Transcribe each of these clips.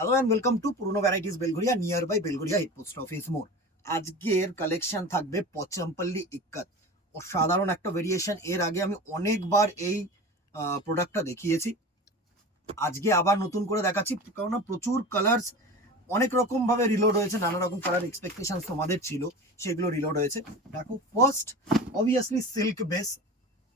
Hello and welcome to পুরনো varieties Belgharia near by Belgharia হিট post office মোড়। আজকের কালেকশন থাকবে পচামপল্লি ইক্কাত। অসাধারণ একটা ভেরিয়েশন। এর আগে আমি অনেকবার এই প্রোডাক্টটা দেখিয়েছি, আজকে আবার নতুন করে দেখাচ্ছি কারণ প্রচুর কালার্স অনেক রকম ভাবে রিলোড হয়েছে, নানা রকম কালার এক্সপেকটেশন তোমাদের ছিল, সেগুলো রিলোড হয়েছে। দেখো first obviously silk base,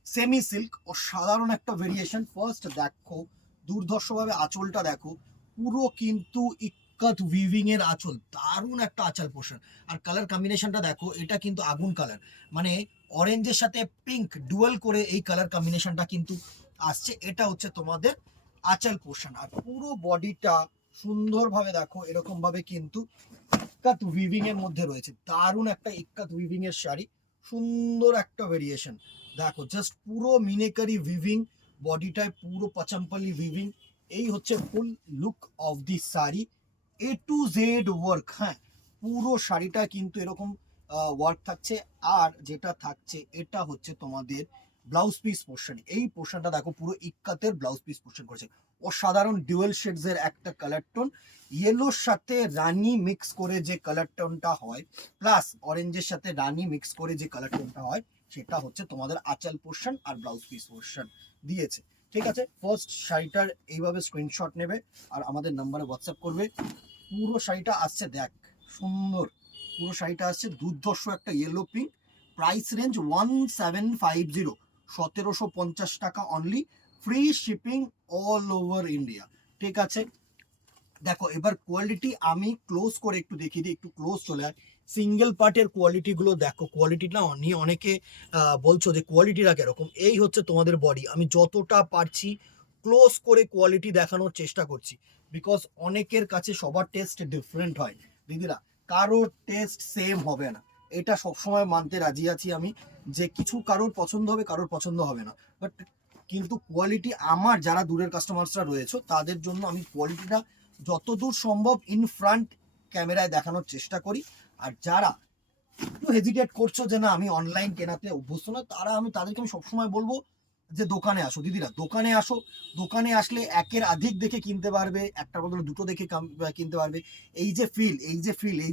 semi silk, অসাধারণ একটা ভেরিয়েশন। ফার্স্ট দেখো দুর্ধর্ষভাবে আঁচলটা দেখো, পুরো কিন্তু ইক্কাত উইভিং এর আঁচল, দারুণ একটা আঁচল পোর্শন। আর কালার কম্বিনেশনটা দেখো, এটা কিন্তু আগুন কালার, মানে অরেঞ্জের সাথে পিঙ্ক ডুয়েল করে এই কালার কম্বিনেশনটা কিন্তু আসছে। এটা হচ্ছে তোমাদের আঁচল পোর্শন। আর পুরো বডিটা সুন্দরভাবে দেখো এরকম ভাবে কিন্তু ইক্কাত উইভিং এর মধ্যে রয়েছে, দারুণ একটা ইক্কাত উইভিং এর শাড়ি, সুন্দর একটা ভেরিয়েশন। দেখো জাস্ট পুরো মিনেকারি উইভিং, বডিটায় পুরো পচমপল্লি উইভিং। এই হচ্ছে full look of the sari, A to Z work. হ্যাঁ, পুরো শাড়িটা কিন্তু এরকম ওয়ার্ক থাকছে। আর যেটা থাকছে এটা হচ্ছে তোমাদের ব্লাউজ পিস পোর্শন। এই পোর্শনটা দেখো পুরো ইক্কাতের ব্লাউজ পিস পোর্শন করেছে। অসাধারণ ডুয়েল শেডস এর একটা কালার টোন, ইয়েলোর সাথে রানি মিক্স করে যে কালার টোনটা হয়, প্লাস অরেঞ্জের সাথে রানি মিক্স করে যে কালার টোনটা হয়, সেটা হচ্ছে তোমাদের আঁচল পোর্শন আর ব্লাউজ পিস পোর্শন দিয়েছে। ঠিক আছে, ফার্স্ট শাড়িটার এইভাবে স্ক্রিনশট নেবে আর আমাদের নাম্বারে হোয়াটসঅ্যাপ করবে। পুরো শাড়িটা আসছে দেখ, সুন্দর পুরো শাড়িটা আসছে, দুর্ধর্ষ একটা ইয়েলো পিঙ্ক। প্রাইস রেঞ্জ 1750, 1750 টাকা only, free shipping all over India. ঠিক আছে, দেখো এবার কোয়ালিটি আমি ক্লোজ করে একটু দেখিয়ে দিই, একটু ক্লোজ চলে আয়। সিঙ্গেল পার্টের কোয়ালিটি গুলো দেখো, কোয়ালিটিটা নিয়ে অনেকে বলছো যে কোয়ালিটিটা কিরকম। এই হচ্ছে তোমাদের বডি, আমি যতটা পারছি ক্লোজ করে কোয়ালিটি দেখানোর চেষ্টা করছি, বিকজ অনেকের কাছে সবার টেস্ট ডিফারেন্ট হয় দিদিরা, কারোর টেস্ট সেম হবে না। এটা সবসময় মানতে রাজি আছি আমি, যে কিছু কারোর পছন্দ হবে কারোর পছন্দ হবে না, বাট কিন্তু কোয়ালিটি আমার যারা দূরের কাস্টমার্সরা রয়েছে তাদের জন্য আমি কোয়ালিটিটা যতদূর সম্ভব ইন ফ্রন্ট ক্যামেরায় দেখানোর চেষ্টা করি। আর যারা একটু হেজিটেট করছো যে না আমি অনলাইন কেনাতে অভ্যস্ত না, তাদেরকে আমি সবসময় বলবো যে দোকানে আসো দিদিরা, দোকানে আসো। দোকানে আসলে একের অধিক দেখে কিনতে পারবে, একটার বদলে দুটো দেখে কিনতে পারবে। এই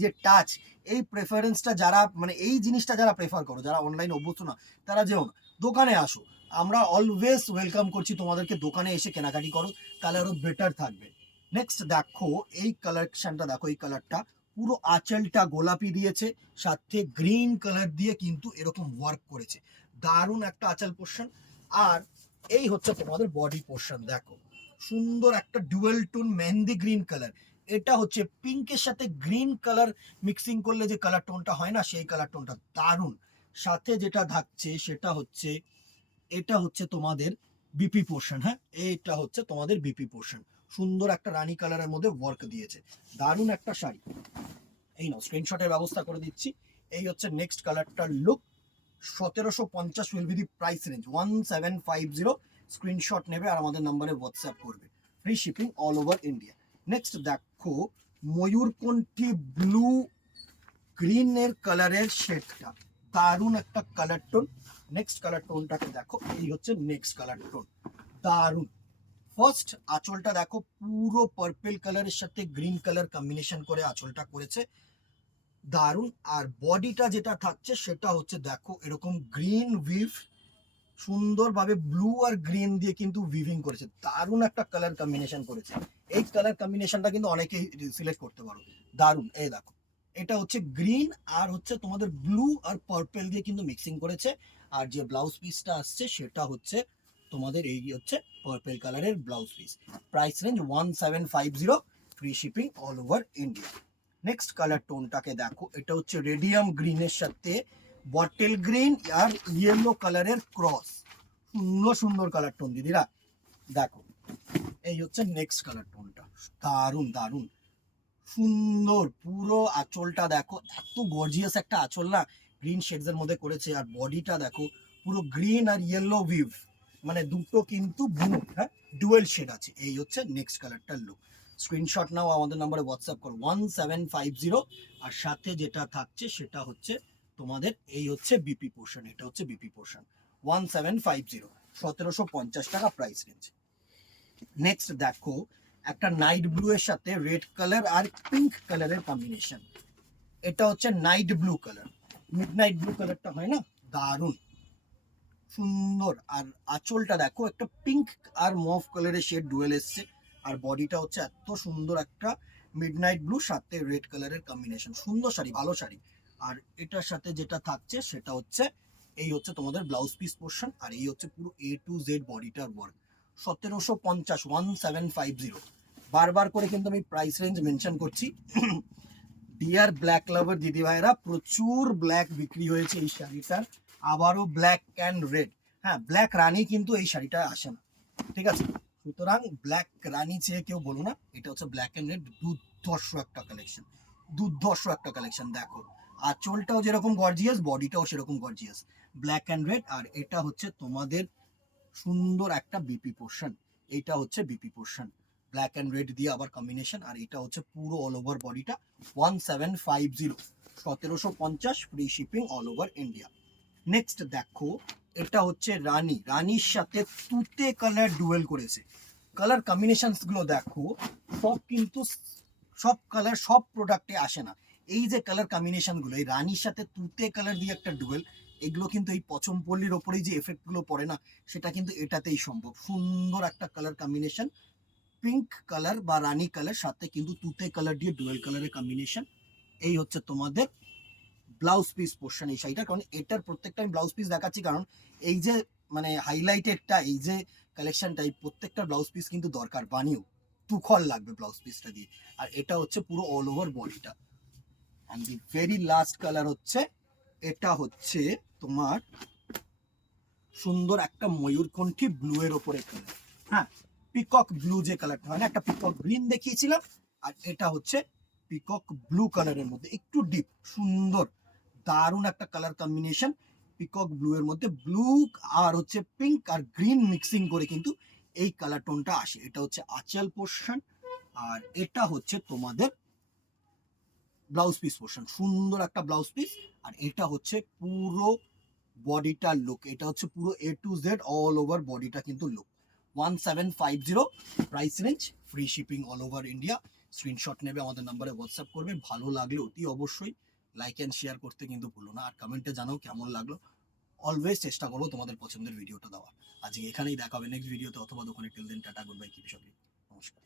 যে টাচ, এই প্রেফারেন্সটা যারা, মানে এই জিনিসটা যারা প্রেফার করো, যারা অনলাইন অভ্যস্ত না, তারা যেও না, দোকানে আসো। আমরা অলওয়েজ ওয়েলকাম করছি তোমাদেরকে, দোকানে এসে কেনাকাটি করো, তাহলে আরো বেটার থাকবে। নেক্সট দেখো এই কালেকশনটা, দেখো এই কালারটা, পুরো আঁচলটা গোলাপি দিয়েছে, সাথে গ্রিন কালার দিয়ে কিন্তু এরকম ওয়ার্ক করেছে, দারুণ একটা আঁচল পোর্শন। আর এই হচ্ছে তোমাদের বডি পোর্শন, দেখো সুন্দর একটা dual tone mehndi green colour. এটা হচ্ছে পিঙ্কের সাথে গ্রিন কালার মিক্সিং করলে যে কালার টোনটা হয় না, সেই কালার টোনটা দারুণ। সাথে যেটা থাকছে সেটা হচ্ছে, এটা হচ্ছে তোমাদের বিপি পোর্শন। হ্যাঁ, এইটা হচ্ছে তোমাদের বিপি পোর্শন, সুন্দর একটা রানী কালারের মধ্যে ওয়ার্ক দিয়েছে, দারুণ একটা শাড়ি। এই নাও স্ক্রিনশটের ব্যবস্থা করে দিচ্ছি। এই হচ্ছে নেক্সট কালারটার look, 1750 will be the price range, 1750। Screenshot নেবে আর আমাদের নাম্বারে হোয়াটসঅ্যাপ করবে, free shipping all over India. Next দেখো ময়ূরকণ্ঠী ব্লু গ্রিনের কালারের শেডটা, দারুণ একটা কালার টোন। নেক্সট কালার টোনটাকে দেখো, এই হচ্ছে নেক্সট কালার টোন, দারুণ। ফার্স্ট আঁচলটা দেখো, পুরো পার্পল কালারের সাথে গ্রিন কালার কম্বিনেশন করে আঁচলটা করেছে, দারুণ। আর বডিটা যেটা থাকছে সেটা হচ্ছে দেখো এরকম গ্রিন উইভ, সুন্দরভাবে ব্লু আর গ্রিন দিয়ে কিন্তু উইভিং করেছে, দারুণ একটা কালার কম্বিনেশন করেছে। এই কালার কম্বিনেশনটা কিন্তু অনেকেই সিলেক্ট করতে পারো, দারুণ। এই দেখো এটা হচ্ছে গ্রিন আর হচ্ছে তোমাদের ব্লু আর পার্পল দিয়ে কিন্তু মিক্সিং করেছে। আর যে ব্লাউজ পিসটা আসছে সেটা হচ্ছে তোমাদের এই হচ্ছে পার্পল কালারের blouse piece. Price range 1750, free shipping all over India. Next colour টোনটাকে দেখো, এটা হচ্ছে রেডিয়াম গ্রিনের সাথে বটেল গ্রিন আর ইয়েলো কালারের ক্রস, সুন্দর সুন্দর কালার টোন দিদিরা। দেখো এই হচ্ছে নেক্সট কালার টোনটা, দারুণ দারুণ সুন্দর। পুরো আঁচলটা দেখো, এত গর্জিয়াস একটা আঁচল না, গ্রিন শেডস এর মধ্যে করেছে। আর বডিটা দেখো পুরো গ্রিন আর ইয়েলো উইভ, মানে দুটো কিন্তু ব্লু, হ্যাঁ ডুয়েল শেড আছে। এই হচ্ছে নেক্সট কালারটার লুক। স্ক্রিনশট নাও, আমাদের নম্বরে হোয়াটসঅ্যাপ করো 1750। আর সাথে যেটা থাকছে সেটা হচ্ছে তোমাদের এই হচ্ছে বিপি পোর্শন, এটা হচ্ছে বিপি পোর্শন, 1750, 1750 টাকা প্রাইস রেঞ্জ। নেক্সট দেখো একটা নাইট ব্লু এর সাথে রেড কালার আর পিঙ্ক কালারের কম্বিনেশন। এটা হচ্ছে night blue colour, mid night blue কালারটা হয় না, দারুণ সুন্দর। আর আঁচলটা দেখো একটা পিঙ্ক আর মভ কালারের শেড ডুয়েল এসছে, আর বডিটা হচ্ছে এত সুন্দর একটা মিডনাইট ব্লু সাথে রেড কালারের কম্বিনেশন। সুন্দর শাড়ি, ভালো শাড়ি। আর এটার সাথে যেটা থাকছে সেটা হচ্ছে এই হচ্ছে তোমাদের ব্লাউজ পিস পোর্শন, আর এই হচ্ছে পুরো A to Z বডিটার ওয়ার্ক। 1750, 1750। বারবার করে কিন্তু আমি প্রাইস রেঞ্জ মেনশন করছি। ডিয়ার ব্ল্যাক লাভার দিদি ভাইরা, প্রচুর ব্ল্যাক বিক্রি হয়েছে এই শাড়িটার, আবারও ব্ল্যাক অ্যান্ড রেড। হ্যাঁ, ব্ল্যাক রানী কিন্তু এই শাড়িটা আসে না, ঠিক আছে? সুতরাং ব্ল্যাক রানী চেয়ে কেউ বলো না, এটা হচ্ছে ব্ল্যাক অ্যান্ড রেড। দুর্ধর্ষ একটা কালেকশন, দুর্ধর্ষ একটা কালেকশন। দেখো আঁচলটাও যেরকম গর্জিয়াস, বডিটাও সেরকম গর্জিয়াস, ব্ল্যাক অ্যান্ড রেড। আর এটা হচ্ছে তোমাদের সুন্দর একটা বিপি পোর্শন, এইটা হচ্ছে BP portion, black and red দিয়ে আবার কম্বিনেশন। আর এটা হচ্ছে পুরো অল ওভার বডিটা 1750, 1750, free shipping all over India. Next দেখো, এটা হচ্ছে রানী, রানীর সাথে তুতে কালার ডুয়েল করেছে। কালার কম্বিনেশনস গুলো দেখো, সব কিন্তু সব কালার সব প্রোডাক্টে আসে না। এই যে কালার কম্বিনেশন গুলো, এই রানীর সাথে তুতে কালার দিয়ে একটা ডুয়েল, এগুলো কিন্তু এই পচমপল্লির ওপরেই যে এফেক্ট গুলো পড়ে না, সেটা কিন্তু এটাতেই সম্ভব। সুন্দর একটা কালার কম্বিনেশন, পিঙ্ক কালার বা রানী কালার সাথে কিন্তু তুতে কালার দিয়ে ডুয়েল কালারের কম্বিনেশন। এই হচ্ছে তোমাদের ব্লাউজ পিস পোর্শন এই শাড়িটা। কারণ এটার প্রত্যেকটা আমি ব্লাউজ পিস দেখাচ্ছি, কারণ এই যে মানে হাইলাইটেডটা, এই যে কালেকশনটা, এই প্রত্যেকটা ব্লাউজ পিস কিন্তু দরকার, বানিও তুখল লাগবে ব্লাউজ পিসটা দিয়ে। আর এটা হচ্ছে পুরো অল ওভার বডিটা। And the very last colour হচ্ছে, এটা হচ্ছে তোমার সুন্দর একটা ময়ূরকণ্ঠী ব্লু এর ওপরে কালার। হ্যাঁ, পিকক ব্লু যে কালারটা হয় না, একটা পিকক গ্রিন দেখিয়েছিলাম, আর এটা হচ্ছে পিকক ব্লু কালারের মধ্যে একটু ডিপ, সুন্দর দারুণ একটা কালার কম্বিনেশন। পিকক ব্লু এর মধ্যে ব্লু আর হচ্ছে পিঙ্ক আর গ্রিন মিক্সিং করে কিন্তু এই কালার টোনটা আসে। এটা হচ্ছে আঁচল পোর্শন, আর এটা হচ্ছে তোমাদের ব্লাউজ পিস পোর্শন, সুন্দর একটা ব্লাউজ পিস। আর এটা হচ্ছে পুরো বডিটার লুক, এটা হচ্ছে পুরো A to Z all over বডিটা কিন্তু look. 1750 price range, free shipping all over India. Screenshot নেবে, আমাদের নাম্বারে হোয়াটসঅ্যাপ করবে। ভালো লাগলে অতি অবশ্যই লাইক অ্যান্ড শেয়ার করতে কিন্তু ভুলো না, আর কমেন্টে জানাও কেমন লাগলো। অলওয়েজ চেষ্টা করবো তোমাদের পছন্দের ভিডিওটা দেওয়ার। আজকে এখানেই দেখা হবে নেক্সট ভিডিওতে অথবা দোকানে। Till then tata, good bye, keep shopping, নমস্কার।